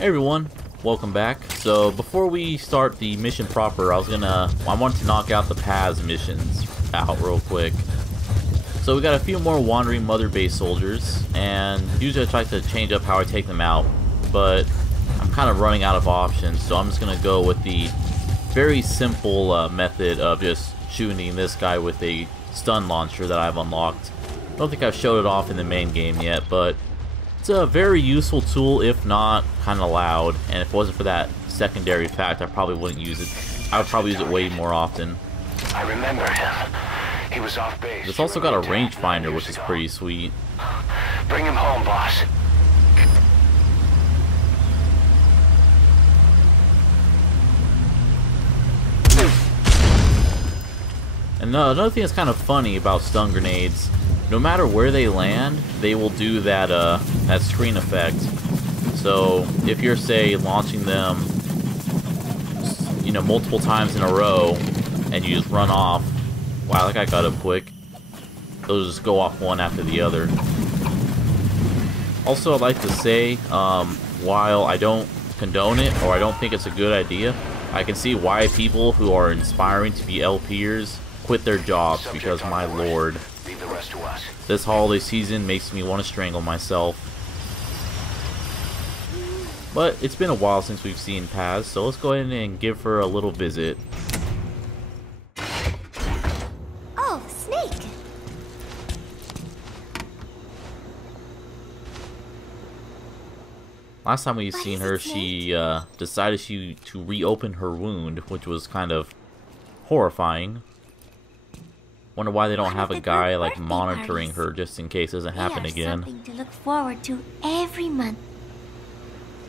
Hey everyone, welcome back. So before we start the mission proper, I wanted to knock out the Paz missions out real quick. So we got a few more wandering mother base soldiers, and usually I try to change up how I take them out, but I'm kind of running out of options, so I'm just gonna go with the very simple method of just shooting this guy with a stun launcher that I've unlocked. I don't think I've showed it off in the main game yet, but it's a very useful tool, if not kind of loud, and if it wasn't for that secondary fact, I probably wouldn't use it. I would probably use it way more often. I remember him. He was off base. It's also got a rangefinder, which is pretty sweet. Bring him home, boss. And another thing that's kind of funny about stun grenades, no matter where they land, they will do that that screen effect. So if you're, say, launching them, you know, multiple times in a row, and you just run off, wow, that guy got up quick. They'll just go off one after the other. Also, I'd like to say, while I don't condone it, or I don't think it's a good idea, I can see why people who are inspiring to be LPers quit their jobs, because my lord, this holiday season makes me want to strangle myself. But it's been a while since we've seen Paz, so let's go ahead and give her a little visit. Oh, Snake! Last time we've seen her, she decided to reopen her wound, which was kind of horrifying. Wonder why they don't have a guy like monitoring her just in case it doesn't happen again. Something to look forward to every month.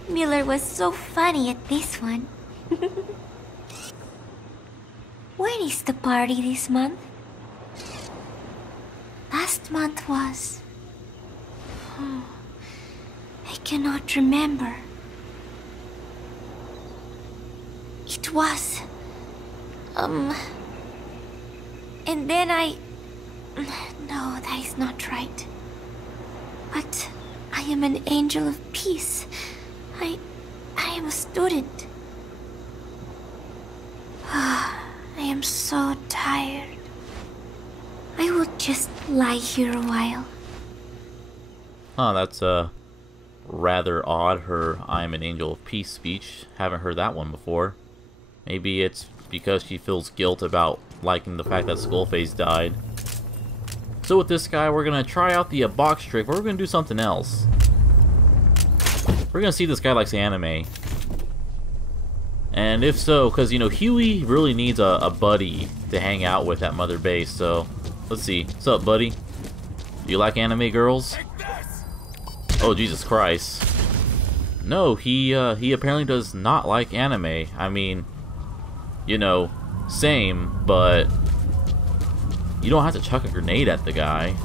Miller was so funny at this one. When is the party this month? Last month was... I cannot remember. It was... And then no, that is not right. But I am an angel of peace. I am a student. I am so tired. I will just lie here a while. Oh, that's rather odd, her "I'm an angel of peace" speech. Haven't heard that one before. Maybe it's because she feels guilt about liking the fact that Skullface died. So with this guy, we're gonna try out the box trick, but we're gonna do something else. We're gonna see if this guy likes anime. And if so, because, you know, Huey really needs a buddy to hang out with at Mother Base, so let's see. What's up, buddy? Do you like anime girls? Oh, Jesus Christ. No, he apparently does not like anime. I mean, you know, same, but you don't have to chuck a grenade at the guy.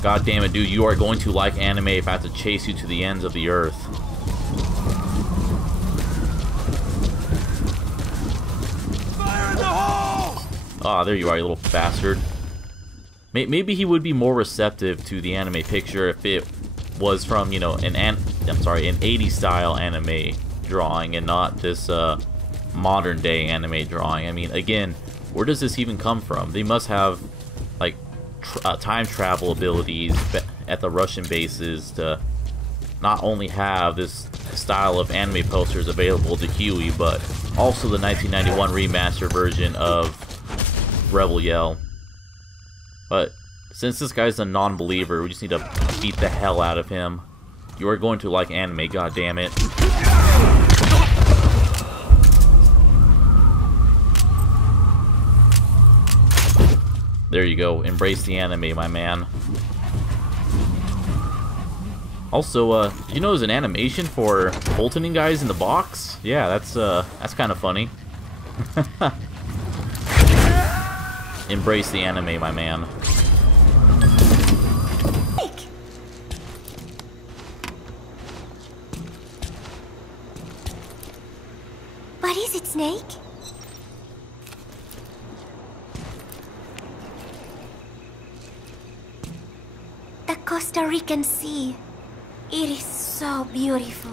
God damn it, dude, you are going to like anime if I have to chase you to the ends of the earth. Fire in the hole! Ah, there you are, you little bastard. Maybe he would be more receptive to the anime picture if it was from, you know, an 80s style anime drawing and not this modern day anime drawing. I mean, again, where does this even come from? They must have like time travel abilities at the Russian bases to not only have this style of anime posters available to Huey, but also the 1991 remaster version of Rebel Yell. But since this guy's a non-believer, we just need to beat the hell out of him. You are going to like anime, goddammit. There you go. Embrace the anime, my man. Also, you know there's an animation for Boltoning guys in the box? Yeah, that's kind of funny. Embrace the anime, my man. What is it, Snake? The Costa Rican Sea. It is so beautiful.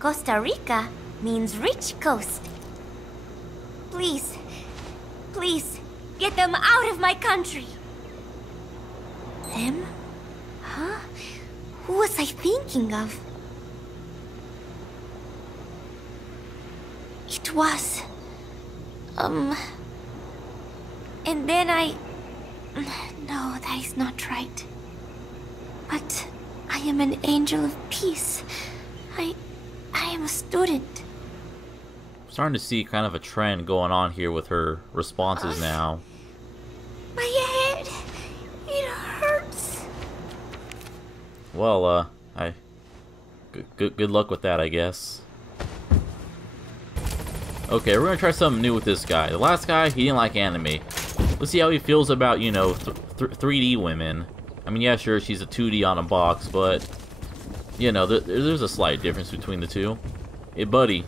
Costa Rica means rich coast. Please, please, get them out of my country. Them? Huh? Who was I thinking of? It was... And then I... No, that is not right. But I am an angel of peace. I am a student. Starting to see kind of a trend going on here with her responses now. My head, it hurts. Well, good luck with that, I guess. Okay, we're gonna try something new with this guy. The last guy, he didn't like anime. Let's see how he feels about, you know, 3D women. I mean, yeah, sure, she's a 2D on a box, but, you know, there's a slight difference between the two. Hey, buddy,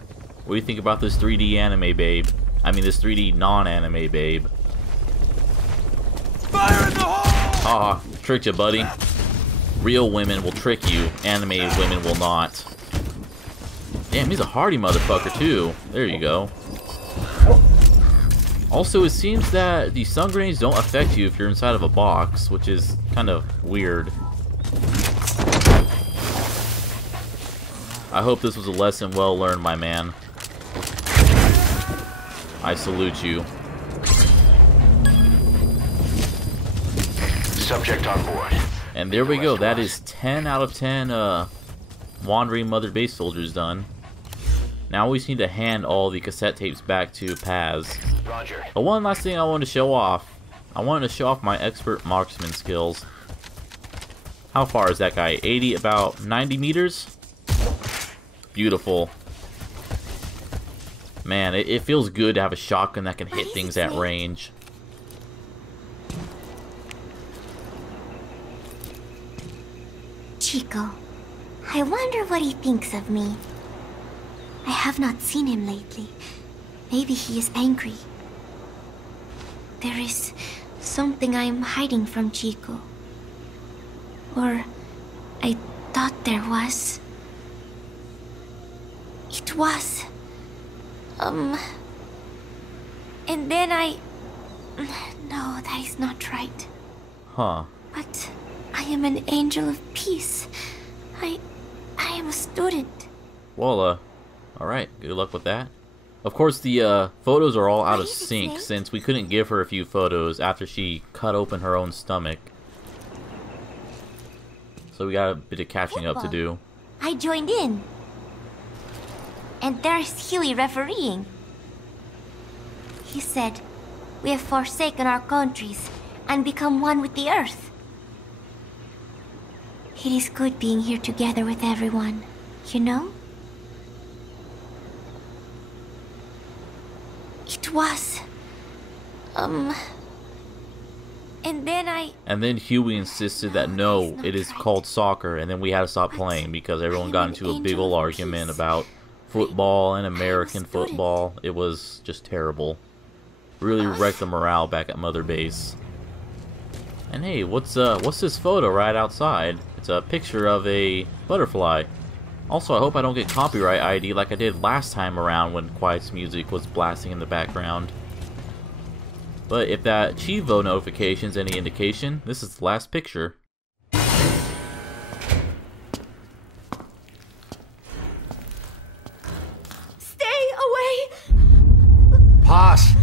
what do you think about this 3D anime babe? I mean, this 3D non-anime babe. Fire in the hole! Ah, tricked you, buddy. Real women will trick you. Anime women will not. Damn, he's a hardy motherfucker, too. There you go. Also, it seems that the stun grenades don't affect you if you're inside of a box, which is kind of weird. I hope this was a lesson well learned, my man. I salute you. Subject on board. And there we go. That is 10 out of 10 wandering Mother Base soldiers done. Now we just need to hand all the cassette tapes back to Paz. Roger. But one last thing I wanted to show off. I wanted to show off my expert marksman skills. How far is that guy? 80, about 90 meters? Beautiful. Man, it feels good to have a shotgun that can hit things at range. Chico, I wonder what he thinks of me. I have not seen him lately. Maybe he is angry. There is something I am hiding from Chico. Or I thought there was. It was. And then I... No, that is not right. Huh. But I am an angel of peace. I am a student. Well, alright, good luck with that. Of course, the photos are all out of What is it, sync Snake? since we couldn't give her a few photos after she cut open her own stomach. So we got a bit of catching up to do. I joined in. And there's Huey refereeing. He said, we have forsaken our countries and become one with the earth. It is good being here together with everyone, you know? It was... And then And then Huey insisted that no, it is called soccer, and then we had to stop playing because everyone got into a big old argument about football and American football. It was just terrible. Really wrecked the morale back at Mother Base. And hey, what's this photo right outside? It's a picture of a butterfly. Also, I hope I don't get copyright ID like I did last time around when Quiet's music was blasting in the background. But if that Chivo notification's any indication, this is the last picture. Stay away! Pause.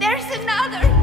There's another!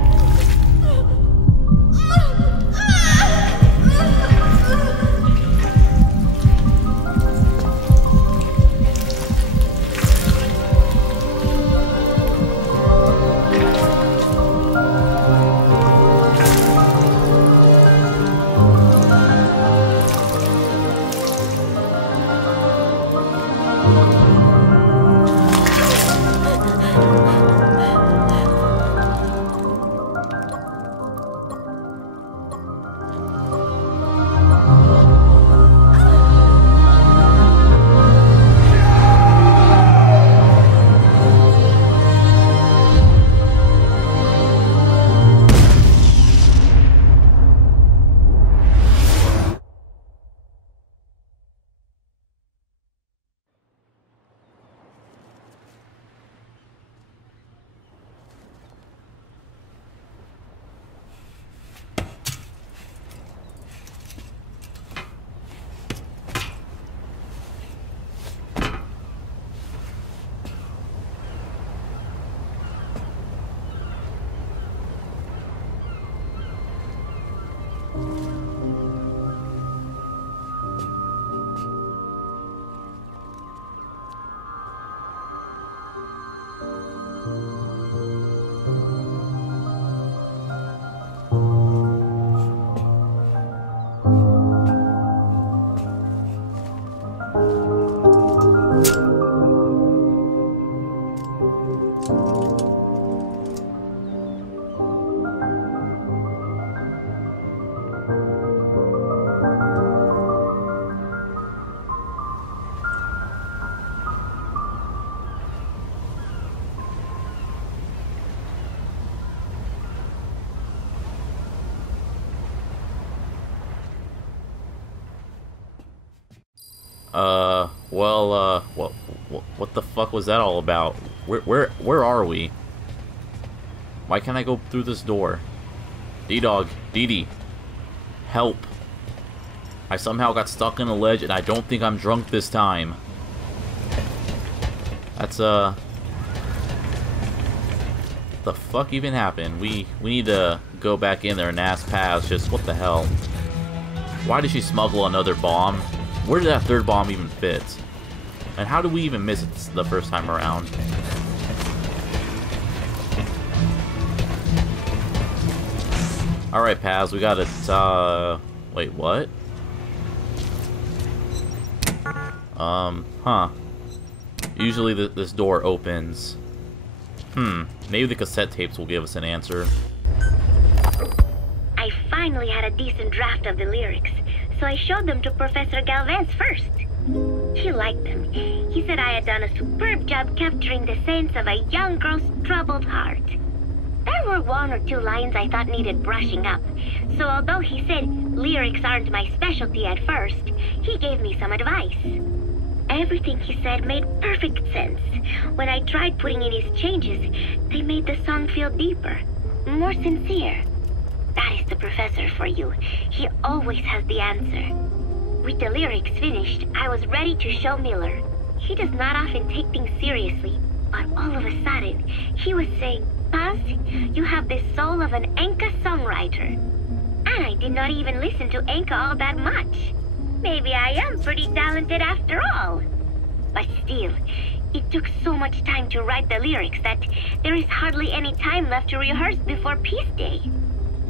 What the fuck was that all about? Where are we? Why can't I go through this door? D-Dog, Dee-Dee, help. I somehow got stuck in a ledge and I don't think I'm drunk this time. That's, the fuck even happened? We need to go back in there and ask Paz just what the hell. Why did she smuggle another bomb? Where did that third bomb even fit? And how did we even miss it the first time around? Alright, Paz, we got it, wait, what? Huh. Usually this door opens. Maybe the cassette tapes will give us an answer. I finally had a decent draft of the lyrics, so I showed them to Professor Galvez first. He liked them. He said I had done a superb job capturing the sense of a young girl's troubled heart. There were one or two lines I thought needed brushing up, so although he said lyrics aren't my specialty at first, he gave me some advice. Everything he said made perfect sense. When I tried putting in his changes, they made the song feel deeper, more sincere. That is the professor for you. He always has the answer. With the lyrics finished, I was ready to show Miller. He does not often take things seriously, but all of a sudden, he was saying, "Paz, you have the soul of an Enka songwriter." And I did not even listen to Enka all that much. Maybe I am pretty talented after all. But still, it took so much time to write the lyrics that there is hardly any time left to rehearse before Peace Day.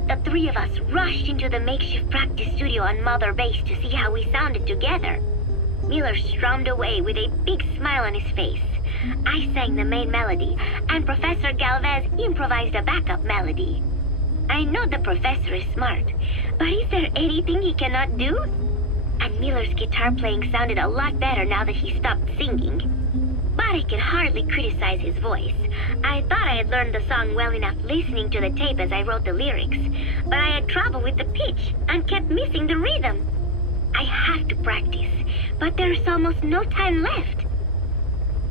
The three of us rushed into the makeshift practice studio on Mother Base to see how we sounded together. Miller strummed away with a big smile on his face. I sang the main melody, and Professor Galvez improvised a backup melody. I know the professor is smart, but is there anything he cannot do? And Miller's guitar playing sounded a lot better now that he stopped singing. But I can hardly criticize his voice. I thought I had learned the song well enough listening to the tape as I wrote the lyrics, but I had trouble with the pitch and kept missing the rhythm. I have to practice, but there is almost no time left.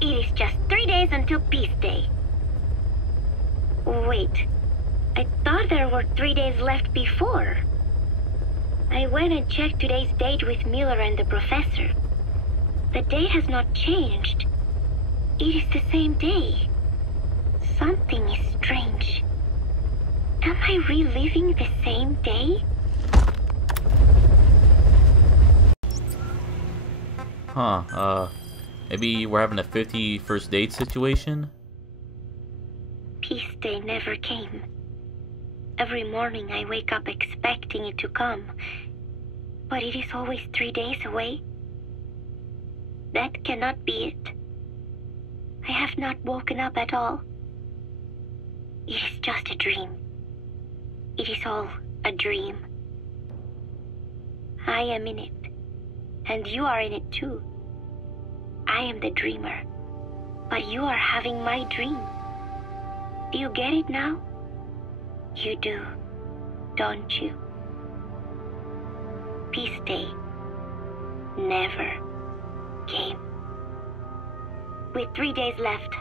It is just 3 days until Peace Day. Wait, I thought there were 3 days left before. I went and checked today's date with Miller and the professor. The date has not changed. It is the same day. Something is strange. Am I reliving the same day? Maybe we're having a 51st date situation? Peace Day never came. Every morning I wake up expecting it to come, but it is always 3 days away. That cannot be it. I have not woken up at all. It is just a dream. It is all a dream. I am in it, and you are in it too. I am the dreamer, but you are having my dream. Do you get it now? You do, don't you? Peace Day never came. With 3 days left,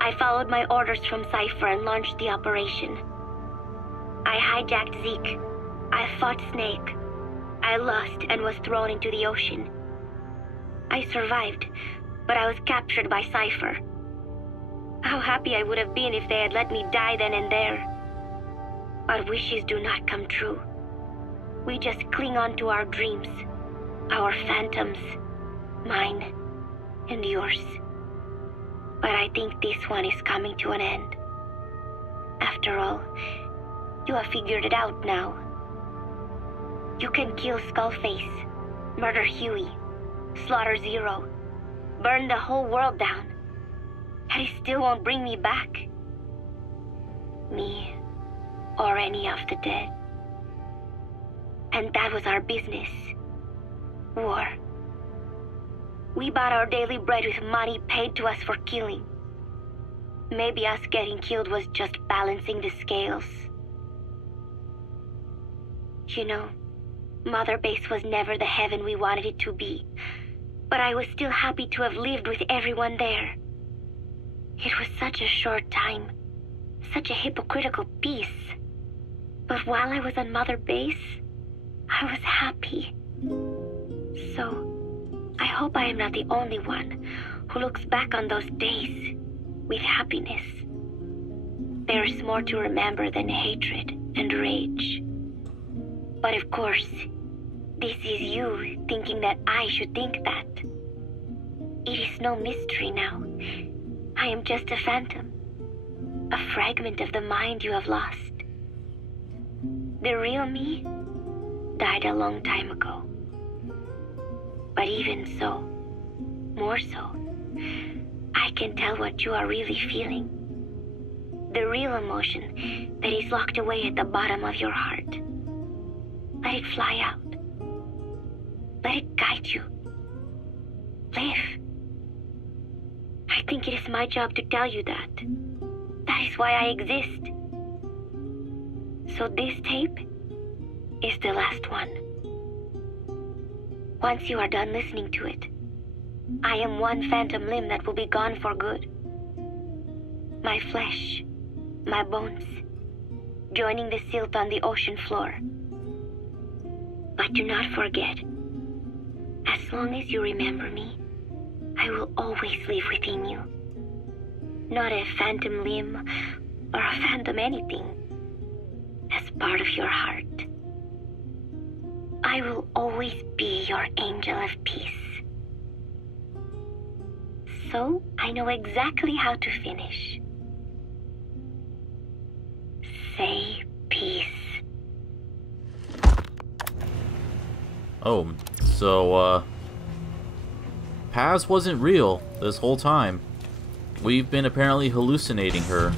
I followed my orders from Cypher and launched the operation. I hijacked Zeke. I fought Snake. I lost and was thrown into the ocean. I survived, but I was captured by Cypher. How happy I would have been if they had let me die then and there. But wishes do not come true. We just cling on to our dreams, our phantoms, mine and yours. But I think this one is coming to an end. After all, you have figured it out now. You can kill Skullface, murder Huey, slaughter Zero, burn the whole world down. And it still won't bring me back. Me, or any of the dead. And that was our business. War. We bought our daily bread with money paid to us for killing. Maybe us getting killed was just balancing the scales. You know, Mother Base was never the heaven we wanted it to be. But I was still happy to have lived with everyone there. It was such a short time. Such a hypocritical peace. But while I was on Mother Base, I was happy. So, I hope I am not the only one who looks back on those days with happiness. There is more to remember than hatred and rage. But of course, this is you thinking that I should think that. It is no mystery now. I am just a phantom. A fragment of the mind you have lost. The real me died a long time ago. But even so, more so, I can tell what you are really feeling. The real emotion that is locked away at the bottom of your heart. Let it fly out. Let it guide you. Live. I think it is my job to tell you that. That is why I exist. So this tape is the last one. Once you are done listening to it, I am one phantom limb that will be gone for good. My flesh, my bones, joining the silt on the ocean floor. But do not forget, as long as you remember me, I will always live within you. Not a phantom limb or a phantom anything, as part of your heart. I will always be your angel of peace. So I know exactly how to finish. Say peace. Oh, so, Paz wasn't real this whole time. We've been apparently hallucinating her.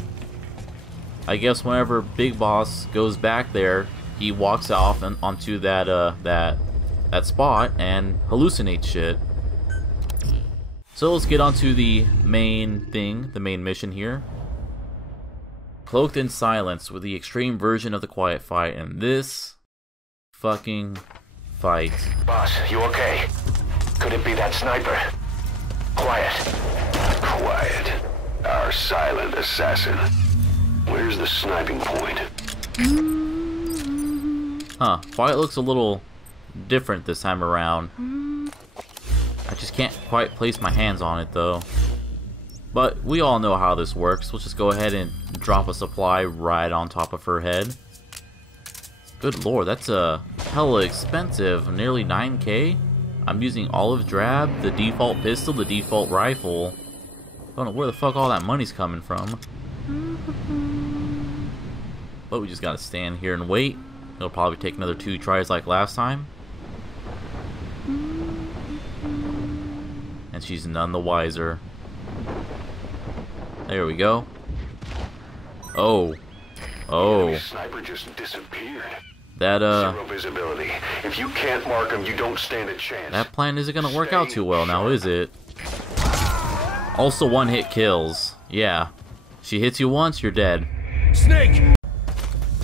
I guess whenever Big Boss goes back there, he walks off and onto that spot and hallucinates shit. So let's get onto the main thing, the main mission here. Cloaked in silence with the extreme version of the quiet fight, and this fucking fight. Boss, you okay? Could it be that sniper? Quiet. Quiet. Our silent assassin. Where's the sniping point? Huh, Quiet looks a little different this time around. I just can't quite place my hands on it though. But we all know how this works. Let's just go ahead and drop a supply right on top of her head. Good lord, that's a hella expensive, nearly 9K. I'm using olive drab, the default pistol, the default rifle. Don't know where the fuck all that money's coming from. But we just gotta stand here and wait. It'll probably take another 2 tries like last time. And she's none the wiser. There we go. Oh. Oh. Sniper just disappeared. That, Zero visibility. If you can't mark him, you don't stand a chance. that plan isn't gonna work out too well now, is it? Also one-hit kills. Yeah. She hits you once, you're dead. Snake!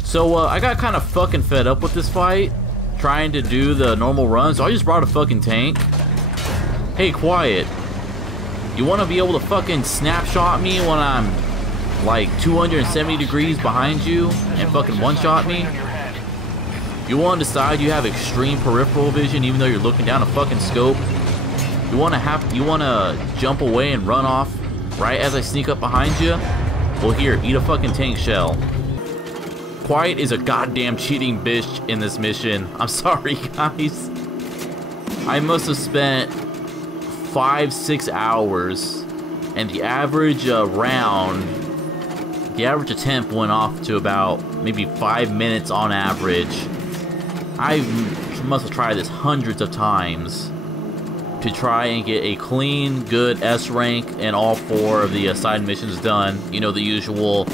So, I got kind of fucking fed up with this fight. Trying to do the normal run, so I just brought a fucking tank. Hey, Quiet. You wanna be able to fucking snapshot me when I'm, like, 270 degrees behind you and fucking one-shot me? You wanna decide you have extreme peripheral vision even though you're looking down a fucking scope? You wanna jump away and run off right as I sneak up behind you? Well here, eat a fucking tank shell. Quiet is a goddamn cheating bitch in this mission. I'm sorry guys. I must have spent 5-6 hours and the average the average attempt went off to about maybe 5 minutes on average. I must have tried this hundreds of times. to try and get a clean, good S rank and all 4 of the side missions done. You know, the usual.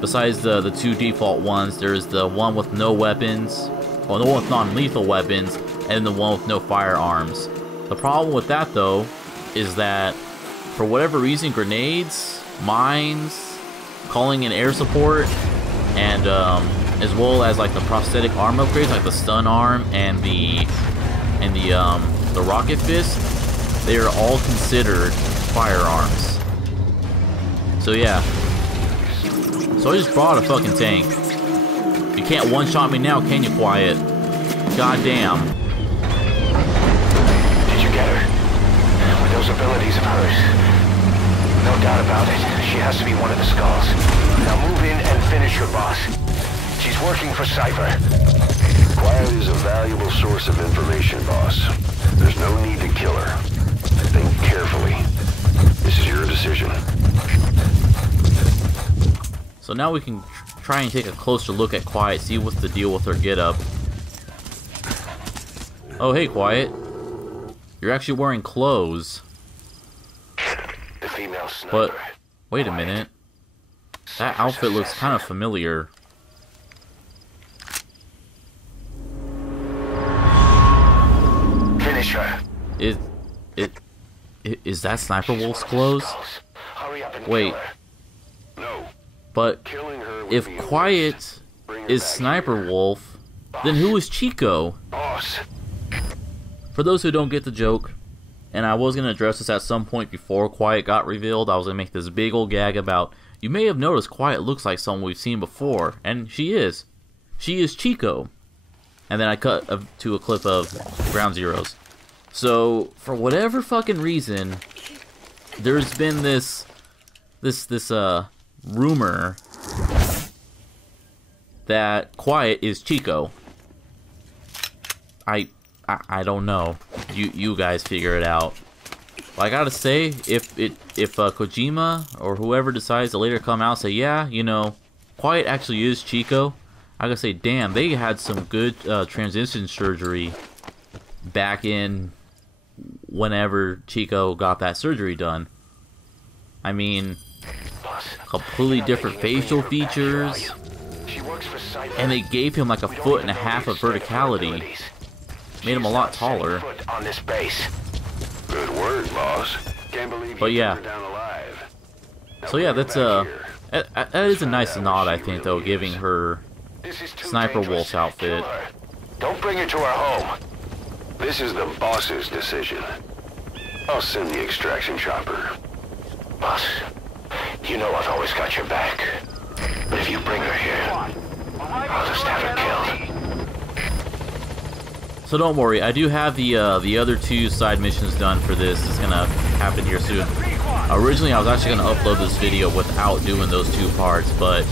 Besides the 2 default ones, there's the one with no weapons, or the one with non-lethal weapons, and the one with no firearms. The problem with that, though, is that for whatever reason, grenades, mines, calling in air support, and as well as like the prosthetic arm upgrades, like the stun arm and the rocket fist, they are all considered firearms. So yeah. So I just brought a fucking tank. You can't one-shot me now, can you, Quiet? Goddamn. Did you get her? With those abilities of hers? No doubt about it. She has to be one of the skulls. Now move in and finish your boss. She's working for Cypher. Quiet is a valuable source of information, boss. There's no need to kill her. Think carefully. This is your decision. So now we can try and take a closer look at Quiet, see what's the deal with her getup. Oh, hey, Quiet. You're actually wearing clothes. The female sniper. But, wait a minute. That outfit looks kind of familiar. Finish her. Is that Sniper Wolf's clothes? Hurry up and Wait. kill her. No. But Killing her would if be Quiet is Sniper Wolf, then who is Chico? boss. For those who don't get the joke, and I was going to address this at some point before Quiet got revealed, I was going to make this big old gag about, you may have noticed Quiet looks like someone we've seen before, and she is. She is Chico. And then I cut to a clip of Ground Zeroes. So, for whatever fucking reason, there's been this rumor that Quiet is Chico. I don't know. You guys figure it out. But I gotta say, if Kojima or whoever decides to later come out and say, yeah, you know, Quiet actually is Chico, I gotta say, damn, they had some good transition surgery back in whenever Chico got that surgery done. I mean, completely different facial features, and they gave him like 1.5 feet of verticality. Made him a lot taller. On this base. Good word, boss. Can't believe But you yeah. took her down alive. Now So yeah, bring her that's back here. that is a nice nod, I think, though, giving her This is too Sniper dangerous. Wolf's outfit. Kill her. Don't bring her to our home. This is the boss's decision. I'll send the extraction chopper. Boss, you know I've always got your back. But if you bring her here, I'll just have her killed. So don't worry, I do have the other 2 side missions done for this. It's gonna happen here soon. Originally, I was actually gonna upload this video without doing those 2 parts, but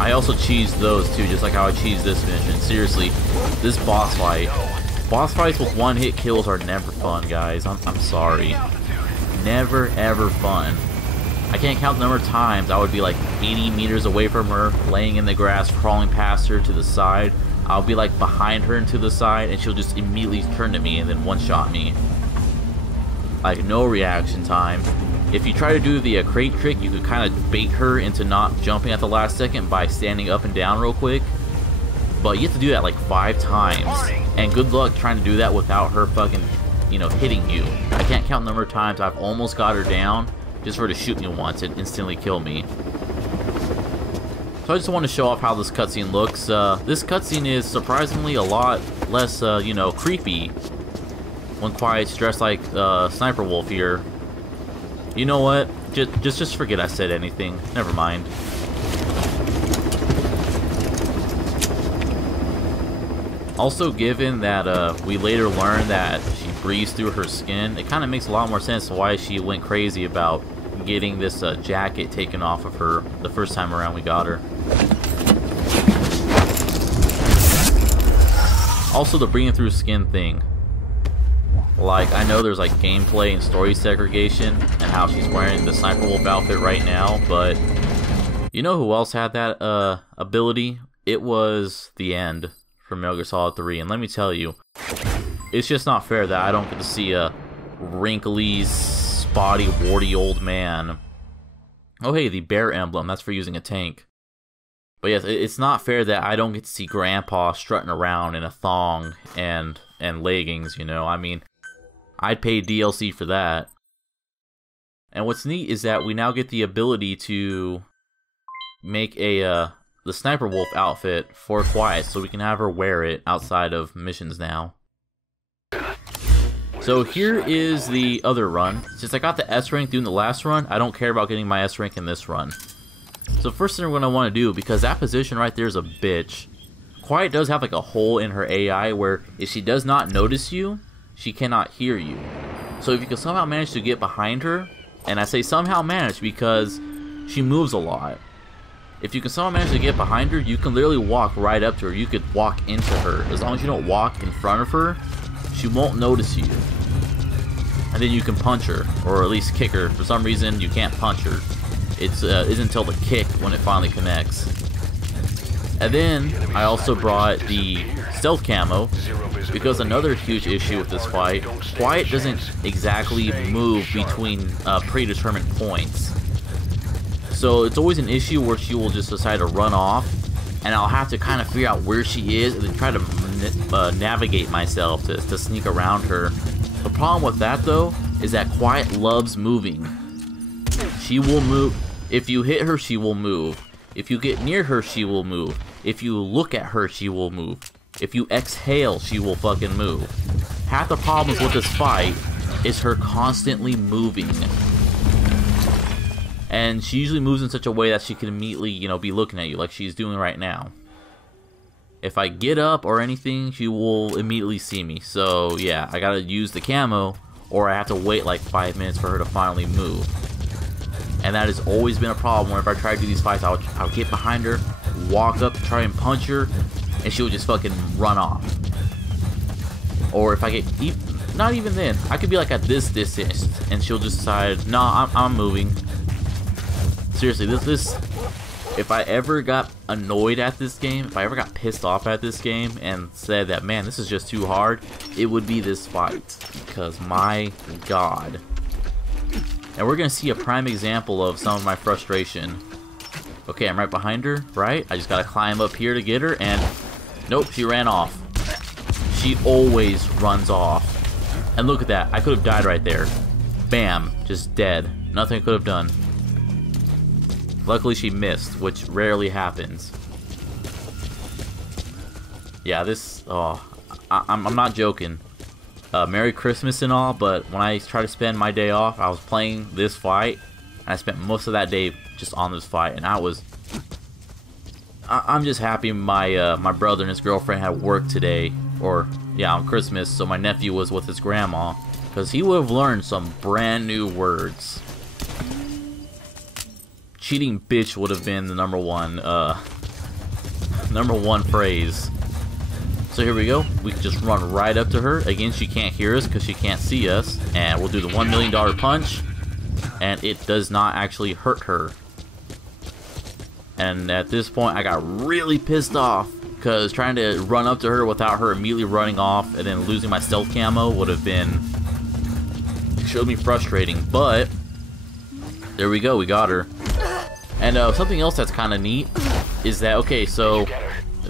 I also cheesed those too, just like how I cheesed this mission. Seriously, this boss fights with one-hit kills are never fun, guys. I'm sorry. Never ever fun. I can't count the number of times I would be like 80 meters away from her, laying in the grass, crawling past her to the side. I'll be like behind her and to the side, and she'll just immediately turn to me and then one-shot me. Like, no reaction time. If you try to do the crate trick, you could kind of bait her into not jumping at the last second by standing up and down real quick. But you have to do that like 5 times. And good luck trying to do that without her fucking, you know, hitting you. I can't count the number of times I've almost got her down just for her to shoot me once and instantly kill me. So I just want to show off how this cutscene looks. This cutscene is surprisingly a lot less, you know, creepy when Quiet's dressed like Sniper Wolf here. You know what? Just forget I said anything. Never mind. Also, given that we later learned that she breathes through her skin, it kind of makes a lot more sense to why she went crazy about getting this jacket taken off of her the first time around we got her. Also, the breathing through skin thing. Like, I know there's like gameplay and story segregation and how she's wearing the Sniper Wolf outfit right now, but you know who else had that ability? It was the End from Metal Gear Solid 3, and let me tell you, it's just not fair that I don't get to see a wrinkly, spotty, warty old man. Oh hey, the bear emblem, that's for using a tank. But yes, it's not fair that I don't get to see Grandpa strutting around in a thong and leggings, you know? I mean, I'd pay DLC for that. And what's neat is that we now get the ability to make the Sniper Wolf outfit for Quiet, so we can have her wear it outside of missions now. So here is the other run. Since I got the S rank doing the last run, I don't care about getting my S rank in this run. So first thing we're going to want to do, because that position right there is a bitch. Quiet does have like a hole in her AI where if she does not notice you, she cannot hear you. So if you can somehow manage to get behind her, and I say somehow manage because she moves a lot. If you can somehow manage to get behind her, you can literally walk right up to her. You could walk into her. As long as you don't walk in front of her, she won't notice you. And then you can punch her, or at least kick her. For some reason, you can't punch her. It's until the kick when it finally connects. And then I also brought the stealth camo, because another huge issue with this fight, Quiet doesn't exactly move between predetermined points. So it's always an issue where she will just decide to run off, and I'll have to kind of figure out where she is and then try to navigate myself to sneak around her. The problem with that though is that Quiet loves moving. She will move. If you hit her, she will move. If you get near her, she will move. If you look at her, she will move. If you exhale, she will fucking move. Half the problems with this fight is her constantly moving. And she usually moves in such a way that she can immediately, you know, be looking at you like she's doing right now. If I get up or anything, she will immediately see me. So yeah, I gotta use the camo, or I have to wait like 5 minutes for her to finally move. And that has always been a problem. Whenever I try to do these fights, I'll get behind her, walk up, try and punch her, and she'll just fucking run off. Or if I get, not even then, I could be like at this distance, and she'll just decide, nah, I'm moving. Seriously, this, if I ever got annoyed at this game, if I ever got pissed off at this game and said that, man, this is just too hard, it would be this fight. Because my god. And we're going to see a prime example of some of my frustration. Okay, I'm right behind her, right? I just got to climb up here to get her, and nope, she ran off. She always runs off. And look at that, I could have died right there. Bam, just dead. Nothing I could have done. Luckily she missed, which rarely happens. Yeah, this, oh, I'm not joking. Merry Christmas and all, but when I try to spend my day off, I was playing this fight, and I spent most of that day just on this fight, and I'm just happy my brother and his girlfriend had work today, or yeah, on Christmas, so my nephew was with his grandma, because he would have learned some brand new words. Cheating bitch would have been the number one phrase. So here we go. We can just run right up to her. Again, she can't hear us because she can't see us. And we'll do the $1 million punch. And it does not actually hurt her. And at this point, I got really pissed off. Because trying to run up to her without her immediately running off and then losing my stealth camo would have been extremely frustrating. But there we go. We got her. And something else that's kind of neat is that, okay, so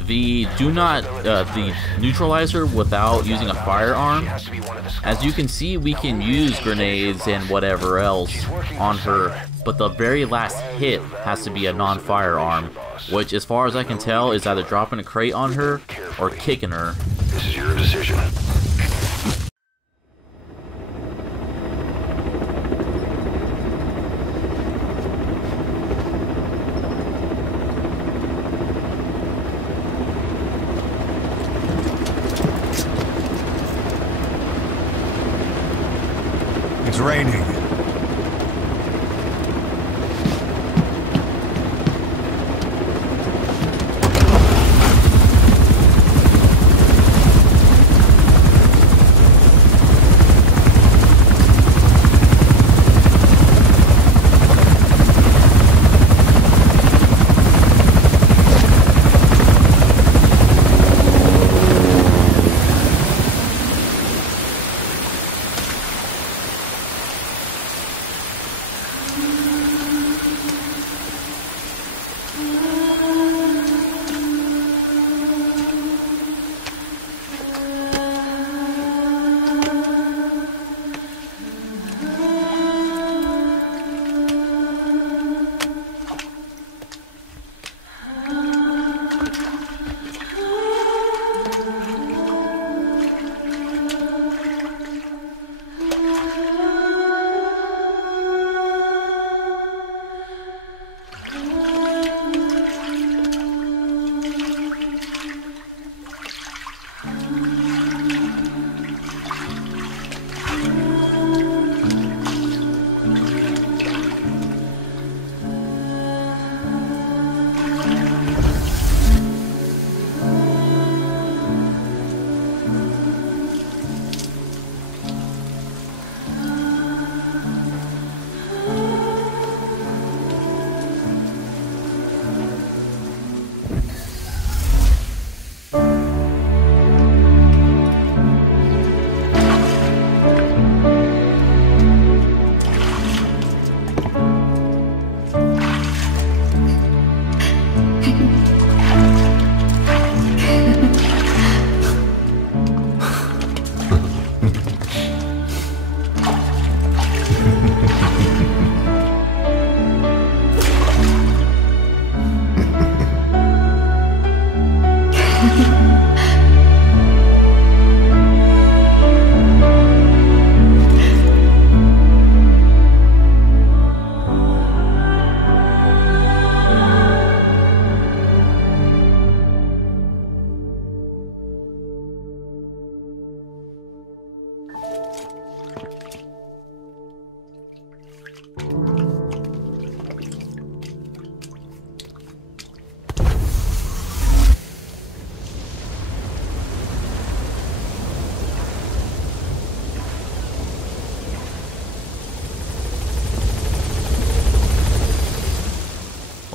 the the neutralizer without using a firearm, as you can see, we can use grenades and whatever else on her, but the very last hit has to be a non-firearm, which as far as I can tell is either dropping a crate on her or kicking her. This is your decision. It's raining.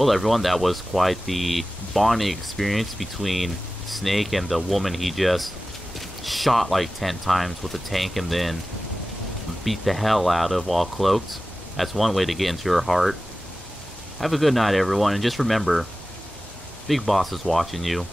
Well, everyone, that was quite the bonding experience between Snake and the woman he just shot like 10 times with a tank and then beat the hell out of while cloaked. That's one way to get into her heart. Have a good night, everyone, and just remember, Big Boss is watching you.